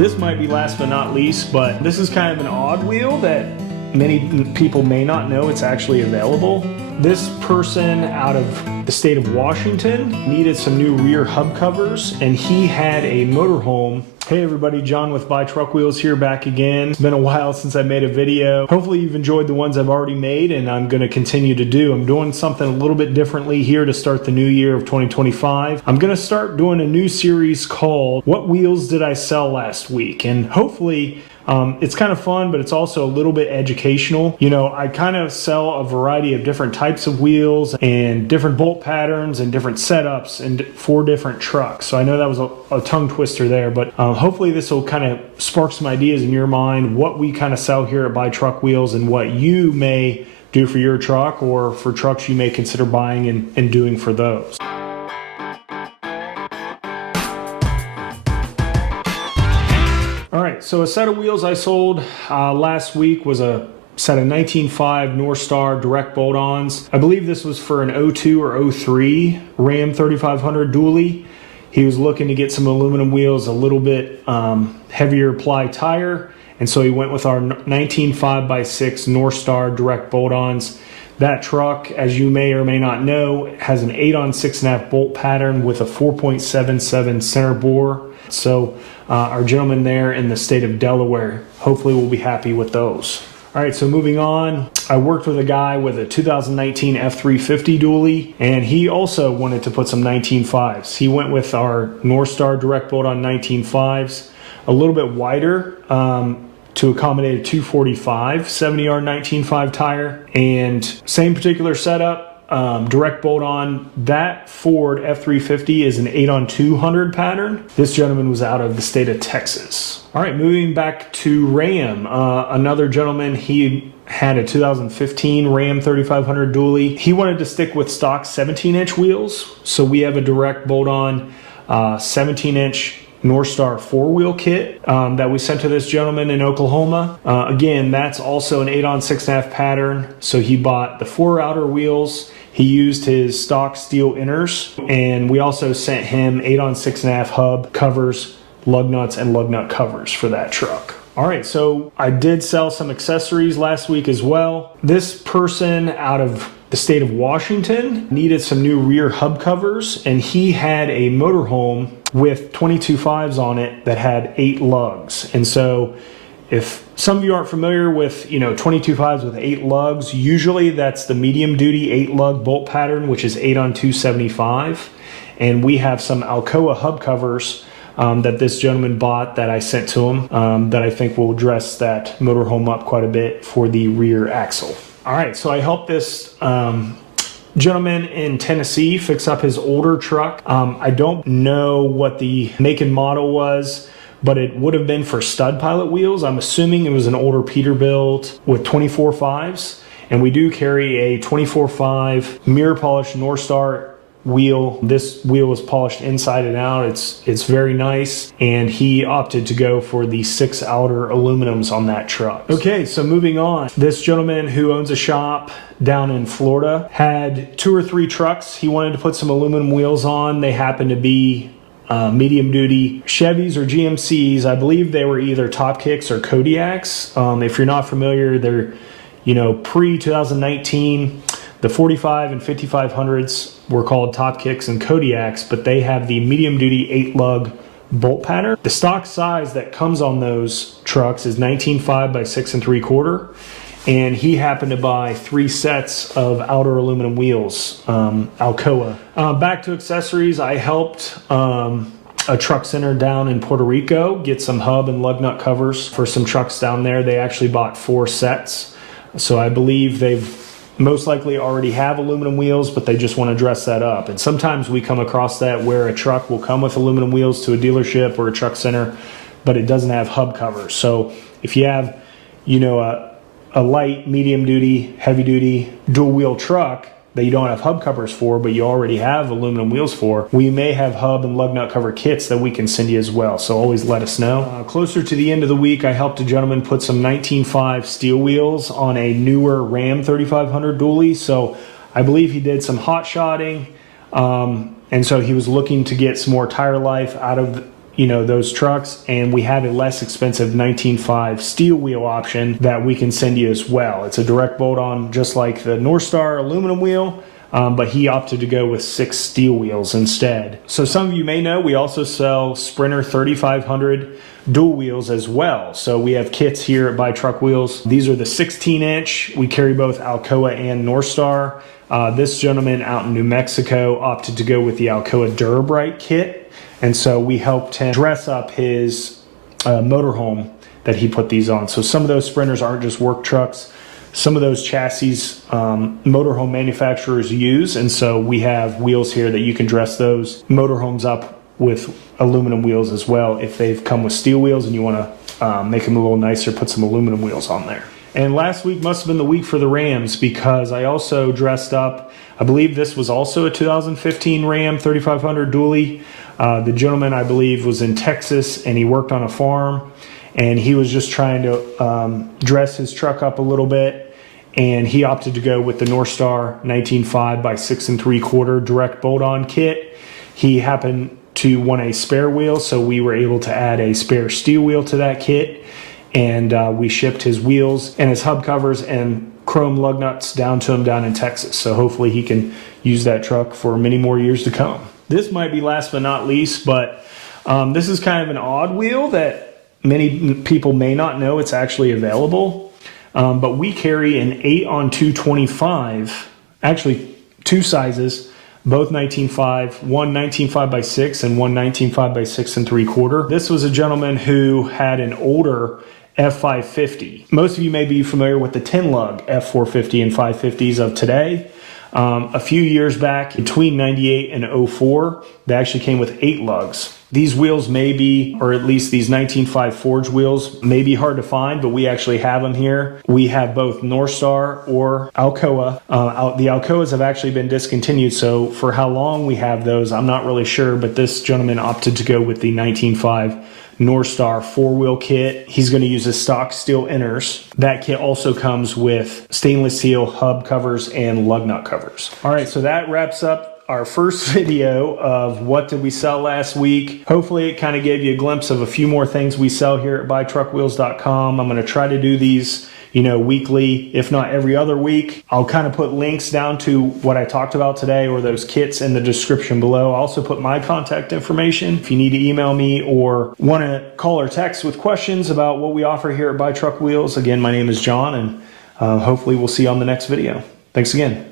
This might be last but not least, but this is kind of an odd wheel that many people may not know it's actually available. This person out of the state of Washington needed some new rear hub covers, and he had a motorhome. Hey everybody, John with Buy Truck Wheels here, back again. It's been a while since I made a video. Hopefully you've enjoyed the ones I've already made, and I'm going to continue to do. I'm doing something a little bit differently here to start the new year of 2025. I'm going to start doing a new series called What Wheels Did I Sell Last Week? And hopefully it's kind of fun, but it's also a little bit educational. You know, I kind of sell a variety of different types of wheels and different bolt patterns and different setups and for different trucks. So I know that was a tongue twister there, but hopefully this will kind of spark some ideas in your mind, what we kind of sell here at Buy Truck Wheels and what you may do for your truck or for trucks you may consider buying and doing for those. Alright, so a set of wheels I sold last week was a set of 19.5 North Star direct bolt-ons. I believe this was for an 02 or 03 Ram 3500 dually. He was looking to get some aluminum wheels, a little bit heavier ply tire, and so he went with our 19.5x6 North Star direct bolt-ons. That truck, as you may or may not know, has an 8 on 6.5 bolt pattern with a 4.77 center bore. So our gentleman there in the state of Delaware hopefully will be happy with those. All right, so moving on, I worked with a guy with a 2019 F350 dually, and he also wanted to put some 19.5s. He went with our North Star direct bolt on 19.5s, a little bit wider to accommodate a 245 70-yard 19.5 tire, and same particular setup. Direct bolt on. That Ford F350 is an 8 on 200 pattern. This gentleman was out of the state of Texas. All right, moving back to Ram. Another gentleman, he had a 2015 Ram 3500 dually. He wanted to stick with stock 17-inch wheels, so we have a direct bolt on 17-inch North Star 4-wheel kit that we sent to this gentleman in Oklahoma. Again, that's also an 8 on 6.5 pattern, so he bought the 4 outer wheels. He used his stock steel inners, and we also sent him 8 on 6.5 hub covers, lug nuts, and lug nut covers for that truck. All right, so I did sell some accessories last week as well. This person out of the state of Washington needed some new rear hub covers, and he had a motorhome with 22.5s on it that had 8 lugs. And so if some of you aren't familiar with, 22.5s with 8 lugs, usually that's the medium duty 8 lug bolt pattern, which is 8 on 275. And we have some Alcoa hub covers that this gentleman bought that I sent to him that I think will dress that motorhome up quite a bit for the rear axle. All right, so I helped this gentleman in Tennessee fix up his older truck. I don't know what the make and model was, but it would have been for stud pilot wheels. I'm assuming it was an older Peterbilt with 24.5s, and we do carry a 24.5 mirror polished North Star wheel. This wheel was polished inside and out. It's very nice, and he opted to go for the 6 outer aluminums on that truck. Okay, so moving on. This gentleman who owns a shop down in Florida had 2 or 3 trucks he wanted to put some aluminum wheels on. They happened to be medium duty Chevys or GMCs. I believe they were either Top Kicks or Kodiaks. If you're not familiar, they're pre-2019. The 45 and 5500s were called Top Kicks and Kodiaks, but they have the medium duty 8 lug bolt pattern. The stock size that comes on those trucks is 19.5 by 6 3/4. And he happened to buy 3 sets of outer aluminum wheels, Alcoa. Back to accessories, I helped a truck center down in Puerto Rico get some hub and lug nut covers for some trucks down there. They actually bought 4 sets. So I believe they've most likely already have aluminum wheels, but they just want to dress that up. And sometimes we come across that where a truck will come with aluminum wheels to a dealership or a truck center, but it doesn't have hub covers. So if you have, a light, medium duty, heavy duty, dual wheel truck that you don't have hub covers for, but you already have aluminum wheels for, we may have hub and lug nut cover kits that we can send you as well. So always let us know. Closer to the end of the week, I helped a gentleman put some 19.5 steel wheels on a newer Ram 3500 dually. So I believe he did some hot shotting. And so he was looking to get some more tire life out of those trucks, and we have a less expensive 19.5 steel wheel option that we can send you as well. It's a direct bolt-on just like the North Star aluminum wheel, but he opted to go with 6 steel wheels instead. So some of you may know we also sell Sprinter 3500 dual wheels as well. So we have kits here at Buy Truck Wheels. These are the 16-inch. We carry both Alcoa and North Star. This gentleman out in New Mexico opted to go with the Alcoa Durabrite kit, and so we helped him dress up his motorhome that he put these on. So some of those Sprinters aren't just work trucks. Some of those chassis motorhome manufacturers use, and so we have wheels here that you can dress those motorhomes up with aluminum wheels as well. If they've come with steel wheels and you want to make them a little nicer, put some aluminum wheels on there. And last week must have been the week for the Rams, because I also dressed up, I believe this was also a 2015 Ram 3500 dually. The gentleman, I believe, was in Texas and he worked on a farm, and he was just trying to dress his truck up a little bit, and he opted to go with the North Star 19.5 by 6 3/4 direct bolt-on kit. He happened to want a spare wheel, so we were able to add a spare steel wheel to that kit, and we shipped his wheels and his hub covers and chrome lug nuts down to him down in Texas. So hopefully he can use that truck for many more years to come. This might be last but not least, but this is kind of an odd wheel that many people may not know it's actually available. But we carry an 8-on-225, actually 2 sizes, both 19.5, one 19.5 by 6 and one 19.5 by 6 3/4. This was a gentleman who had an older F550. Most of you may be familiar with the 10 lug F450 and 550s of today. A few years back, between 98 and 04, they actually came with 8 lugs. These wheels may be, or at least these 19.5 forged wheels, may be hard to find, but we actually have them here. We have both North Star or Alcoa. The Alcoas have actually been discontinued, so for how long we have those, I'm not really sure, but this gentleman opted to go with the 19.5 North Star 4-wheel kit. He's going to use his stock steel inners. That kit also comes with stainless steel hub covers and lug nut covers. All right, so that wraps up our first video of what did we sell last week. Hopefully it kind of gave you a glimpse of a few more things we sell here at BuyTruckWheels.com. I'm going to try to do these weekly, if not every other week. I'll kind of put links down to what I talked about today or those kits in the description below. I'll also put my contact information if you need to email me or want to call or text with questions about what we offer here at Buy Truck Wheels. Again, my name is John, and hopefully we'll see you on the next video. Thanks again.